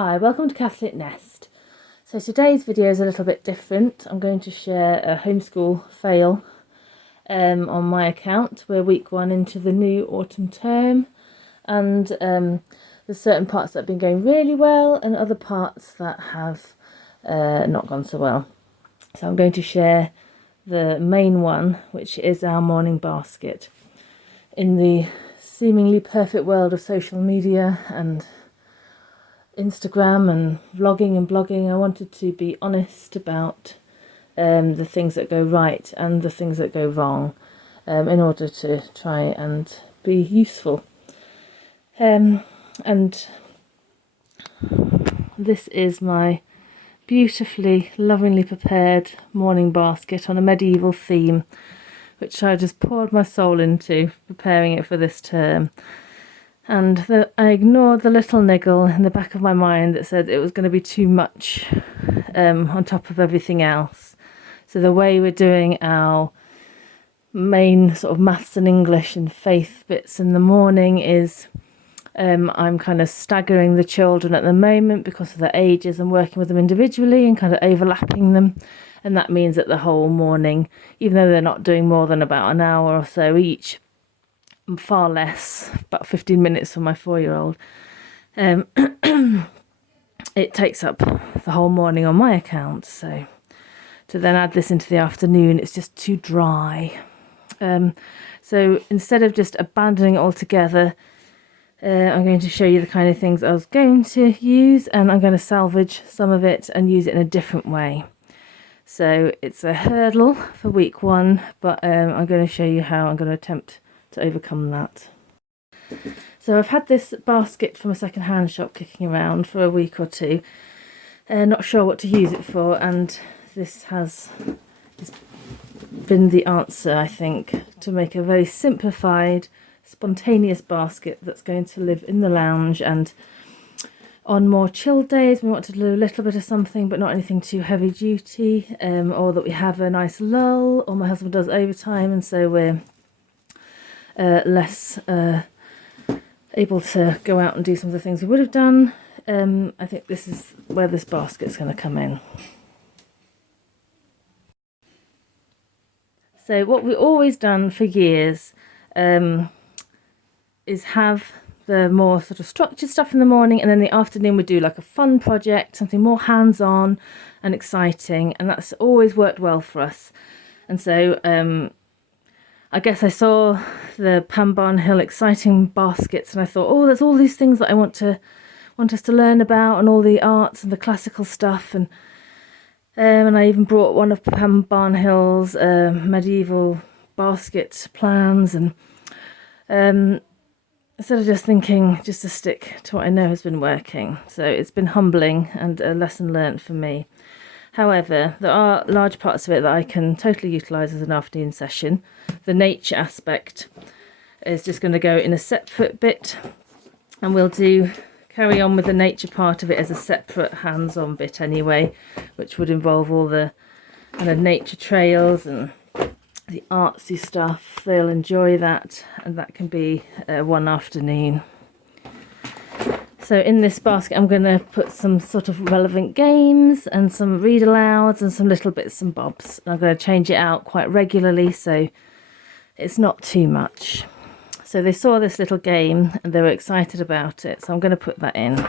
Hi, welcome to Catholic Nest. So today's video is a little bit different. I'm going to share a homeschool fail on my account. We're week 1 into the new autumn term, and there's certain parts that have been going really well and other parts that have not gone so well. So I'm going to share the main one, which is our morning basket. In the seemingly perfect world of social media and Instagram and vlogging and blogging, I wanted to be honest about the things that go right and the things that go wrong in order to try and be useful. And this is my beautifully, lovingly prepared morning basket on a medieval theme, which I just poured my soul into preparing it for this term. And I ignored the little niggle in the back of my mind that said it was going to be too much on top of everything else. So the way we're doing our main sort of maths and English and faith bits in the morning is I'm kind of staggering the children at the moment because of their ages and working with them individually and kind of overlapping them. And that means that the whole morning, even though they're not doing more than about an hour or so each, far less, about 15 minutes for my 4-year-old, it takes up the whole morning on my account. So to then add this into the afternoon, it's just too dry. So instead of just abandoning it altogether, I'm going to show you the kind of things I was going to use, and I'm going to salvage some of it and use it in a different way. So it's a hurdle for week 1, but I'm going to show you how I'm going to attempt to overcome that. So I've had this basket from a second-hand shop kicking around for a week or two, not sure what to use it for, and this has been the answer, I think, to make a very simplified, spontaneous basket that's going to live in the lounge. And on more chilled days, we want to do a little bit of something but not anything too heavy duty, or that we have a nice lull, or my husband does overtime and so we're less able to go out and do some of the things we would have done. I think this is where this basket's going to come in. So what we've always done for years is have the more sort of structured stuff in the morning, and then the afternoon we do like a fun project, something more hands-on and exciting, and that's always worked well for us. And so I guess I saw the Pam Barnhill exciting baskets and I thought, oh, there's all these things that I want us to learn about, and all the arts and the classical stuff, and I even brought one of Pam Barnhill's medieval basket plans, and instead of just thinking just to stick to what I know has been working. So it's been humbling and a lesson learnt for me. However, there are large parts of it that I can totally utilise as an afternoon session. The nature aspect is just going to go in a separate bit, and we'll carry on with the nature part of it as a separate hands-on bit anyway, which would involve all the kind of nature trails and the artsy stuff. They'll enjoy that, and that can be one afternoon. So in this basket I'm going to put some sort of relevant games and some read alouds and some little bits and bobs. And I'm going to change it out quite regularly so it's not too much. So they saw this little game and they were excited about it, so I'm going to put that in.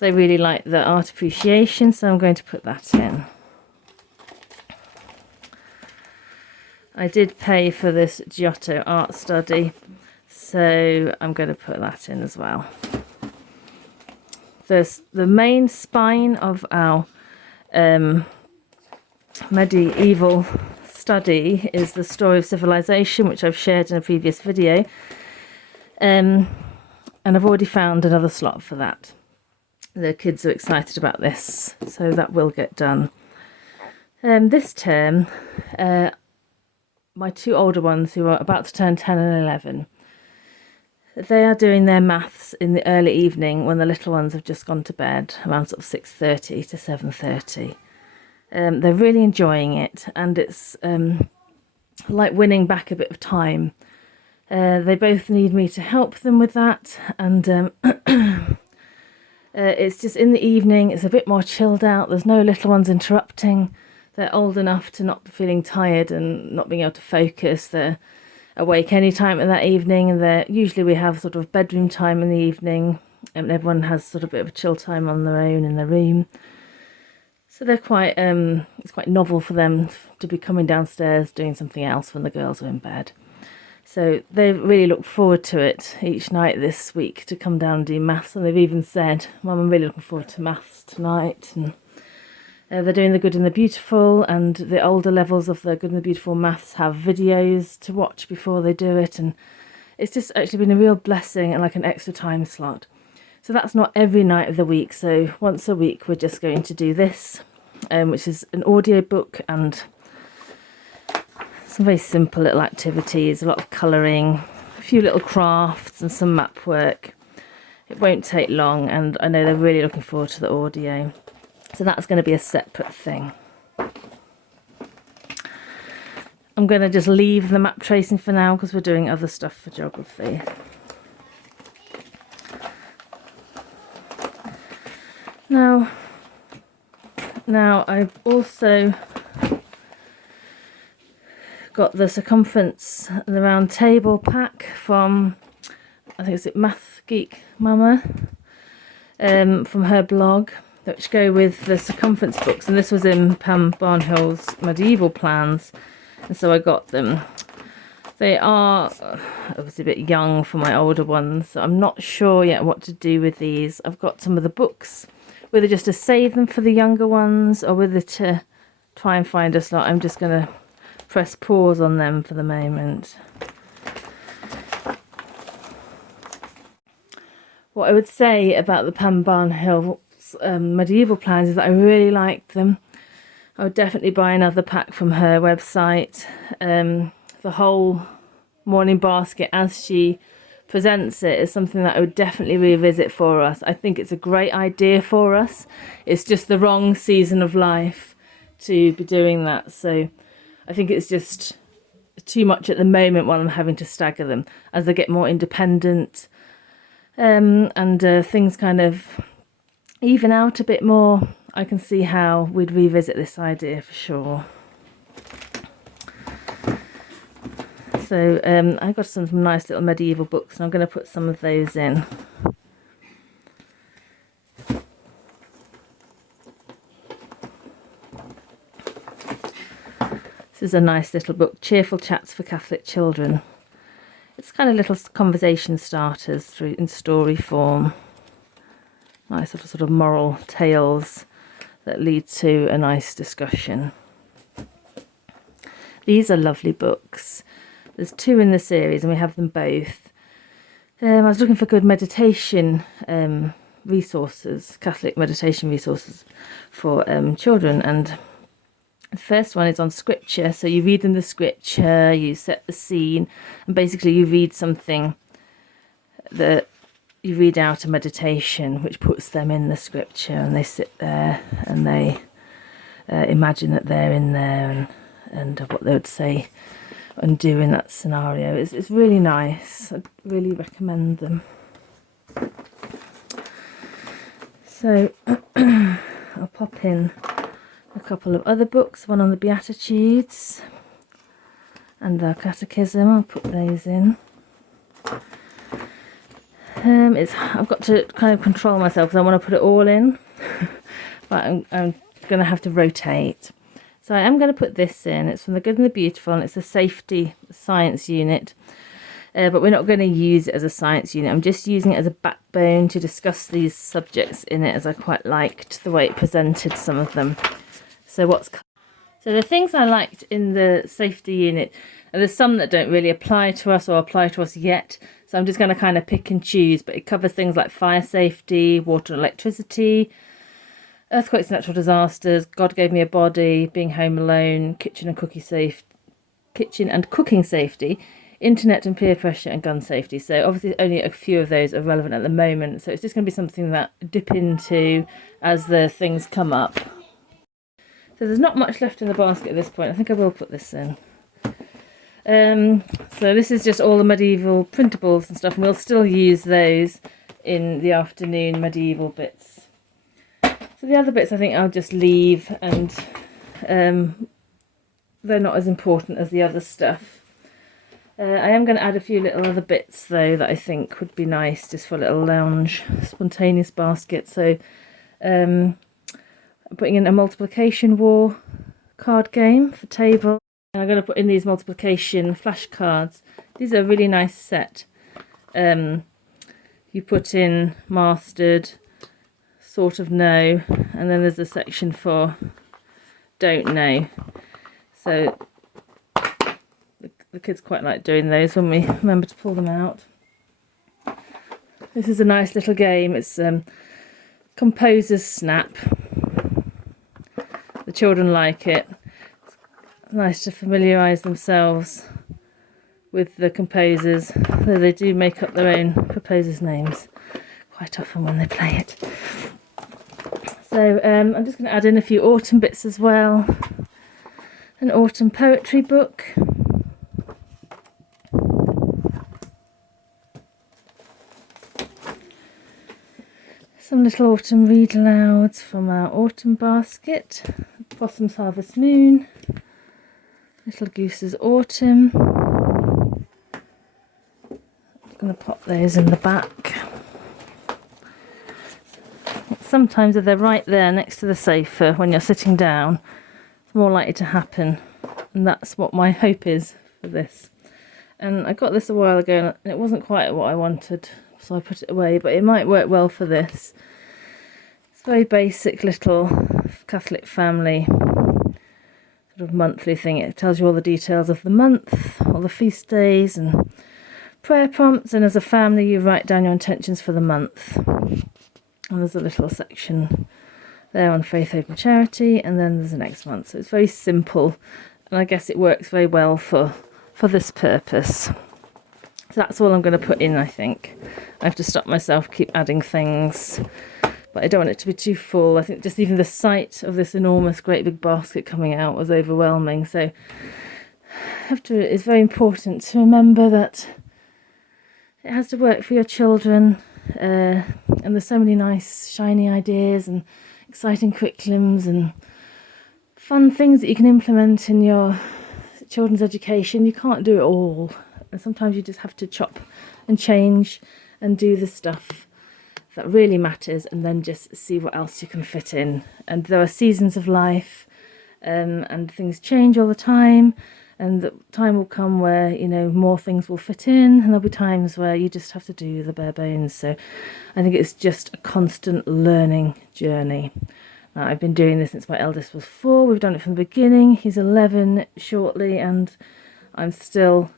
They really like the art appreciation, so I'm going to put that in. I did pay for this Giotto art study, so I'm going to put that in as well. The main spine of our medieval study is the story of civilization, which I've shared in a previous video, and I've already found another slot for that. The kids are excited about this, so that will get done. This term, my 2 older ones who are about to turn 10 and 11, they are doing their maths in the early evening when the little ones have just gone to bed, around sort of 6:30 to 7:30. They're really enjoying it, and it's like winning back a bit of time They both need me to help them with that, and it's just in the evening, it's a bit more chilled out, there's no little ones interrupting. They're old enough to not be feeling tired and not being able to focus. They're awake any time in that evening, and usually we have sort of bedroom time in the evening, and everyone has sort of a bit of a chill time on their own in their room. So they're quite it's quite novel for them to be coming downstairs doing something else when the girls are in bed. So they really look forward to it each night this week, to come down and do maths, and they've even said, "Mum, I'm really looking forward to maths tonight." And they're doing the Good and the Beautiful, and the older levels of the Good and the Beautiful maths have videos to watch before they do it, and it's just actually been a real blessing and like an extra time slot. So that's not every night of the week, so once a week we're just going to do this, which is an audio book and some very simple little activities, a lot of colouring, a few little crafts and some map work. It won't take long, and I know they're really looking forward to the audio. So that's going to be a separate thing. I'm going to just leave the map tracing for now because we're doing other stuff for geography. Now I've also got the circumference and the round table pack from, I think it's Math Geek Mama, from her blog, which go with the circumference books, and this was in Pam Barnhill's medieval plans, and so I got them. They are obviously a bit young for my older ones, so I'm not sure yet what to do with these. I've got some of the books, whether just to save them for the younger ones or whether to try and find a slot. I'm just going to press pause on them for the moment. What I would say about the Pam Barnhill medieval plans is that I really liked them. I would definitely buy another pack from her website. The whole morning basket as she presents it is something that I would definitely revisit for us. I think it's a great idea for us. It's just the wrong season of life to be doing that, so I think it's just too much at the moment while I'm having to stagger them. As they get more independent and things kind of even out a bit more, I can see how we'd revisit this idea for sure. So I got some nice little medieval books, and I'm going to put some of those in. This is a nice little book, Cheerful Chats for Catholic Children. It's kind of little conversation starters in story form. Nice little sort of moral tales that lead to a nice discussion. These are lovely books. There's 2 in the series and we have them both. I was looking for good meditation resources, Catholic meditation resources for children, and the first one is on scripture. So you read in the scripture, you set the scene, and basically you read something that you read out a meditation which puts them in the scripture, and they sit there and they imagine that they're in there and what they would say and do in that scenario. It's really nice. I'd really recommend them. So I'll pop in a couple of other books, one on the Beatitudes and the Catechism. I'll put those in. I've got to kind of control myself because I want to put it all in, but I'm going to have to rotate. So I am going to put this in. It's from the Good and the Beautiful, and it's a safety science unit, but we're not going to use it as a science unit. I'm just using it as a backbone to discuss these subjects in it, as I quite liked the way it presented some of them. So the things I liked in the safety unit, and there's some that don't really apply to us or apply to us yet, so I'm just going to kind of pick and choose, but it covers things like fire safety, water and electricity, earthquakes and natural disasters, God gave me a body, being home alone, kitchen and cooking safety, internet and peer pressure, and gun safety. So obviously only a few of those are relevant at the moment, so it's just going to be something that I dip into as the things come up. So there's not much left in the basket at this point. I think I will put this in. So this is just all the medieval printables and stuff, and we'll still use those in the afternoon medieval bits. So the other bits I think I'll just leave, and they're not as important as the other stuff. I am going to add a few little other bits though that I think would be nice just for a little lounge spontaneous basket. So I'm putting in a multiplication war card game for table. And I'm going to put in these multiplication flashcards. These are a really nice set. You put in mastered, sort of know, and then there's a section for don't know. So the kids quite like doing those when we remember to pull them out. This is a nice little game. It's Composer's Snap. The children like it. It's nice to familiarise themselves with the composers, though they do make up their own composers' names quite often when they play it. So I'm just going to add in a few autumn bits as well. An autumn poetry book. Some little autumn read alouds from our autumn basket. Possum's Harvest Moon. Little Goose's Autumn. I'm going to pop those in the back. Sometimes if they're right there next to the sofa when you're sitting down, it's more likely to happen. And that's what my hope is for this. And I got this a while ago and it wasn't quite what I wanted, so I put it away, but it might work well for this. It's a very basic little Catholic family sort of monthly thing. It tells you all the details of the month, all the feast days and prayer prompts, and as a family you write down your intentions for the month. And there's a little section there on faith, hope and charity, and then there's the next month. So it's very simple, and I guess it works very well for this purpose. So that's all I'm going to put in, I think. I have to stop myself, keep adding things, but I don't want it to be too full. I think just even the sight of this enormous, great big basket coming out was overwhelming. So it's very important to remember that it has to work for your children, and there's so many nice, shiny ideas and exciting curriculums and fun things that you can implement in your children's education. You can't do it all. And sometimes you just have to chop and change and do the stuff that really matters, and then just see what else you can fit in. And there are seasons of life, and things change all the time, and the time will come where, you know, more things will fit in, and there'll be times where you just have to do the bare bones. So I think it's just a constant learning journey. Now, I've been doing this since my eldest was 4. We've done it from the beginning. He's 11 shortly, and I'm still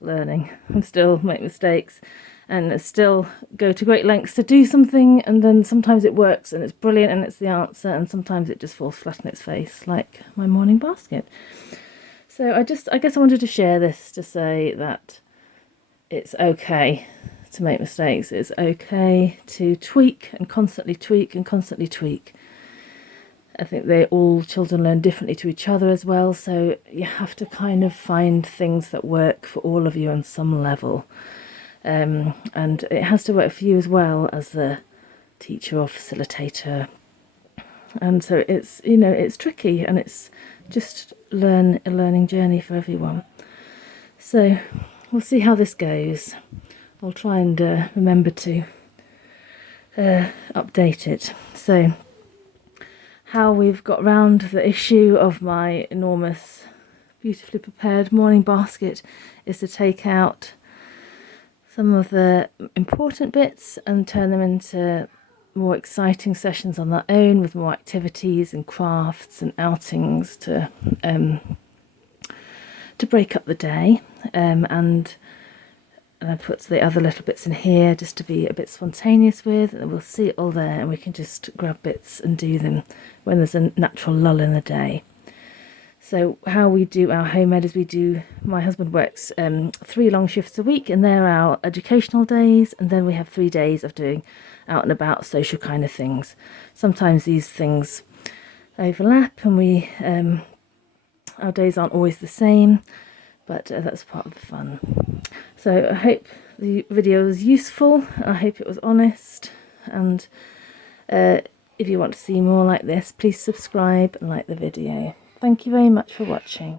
learning. I still make mistakes, and I still go to great lengths to do something, and then sometimes it works and it's brilliant and it's the answer, and sometimes it just falls flat on its face, like my morning basket. So I guess I wanted to share this to say that it's okay to make mistakes. It's okay to tweak and constantly tweak and constantly tweak. I think all children learn differently to each other as well, so you have to kind of find things that work for all of you on some level. And it has to work for you as well as the teacher or facilitator. And so it's, you know, it's tricky, and it's just a learning journey for everyone. So we'll see how this goes. I'll try and remember to update it. So how we've got round the issue of my enormous, beautifully prepared morning basket is to take out some of the important bits and turn them into more exciting sessions on their own, with more activities and crafts and outings to break up the day. And I put the other little bits in here just to be a bit spontaneous with, and we'll see it all there, and we can just grab bits and do them when there's a natural lull in the day. So how we do our home ed is my husband works 3 long shifts a week, and they're our educational days, and then we have 3 days of doing out and about social kind of things. Sometimes these things overlap, and our days aren't always the same. but that's part of the fun. So I hope the video was useful. I hope it was honest, and if you want to see more like this, please subscribe and like the video. Thank you very much for watching.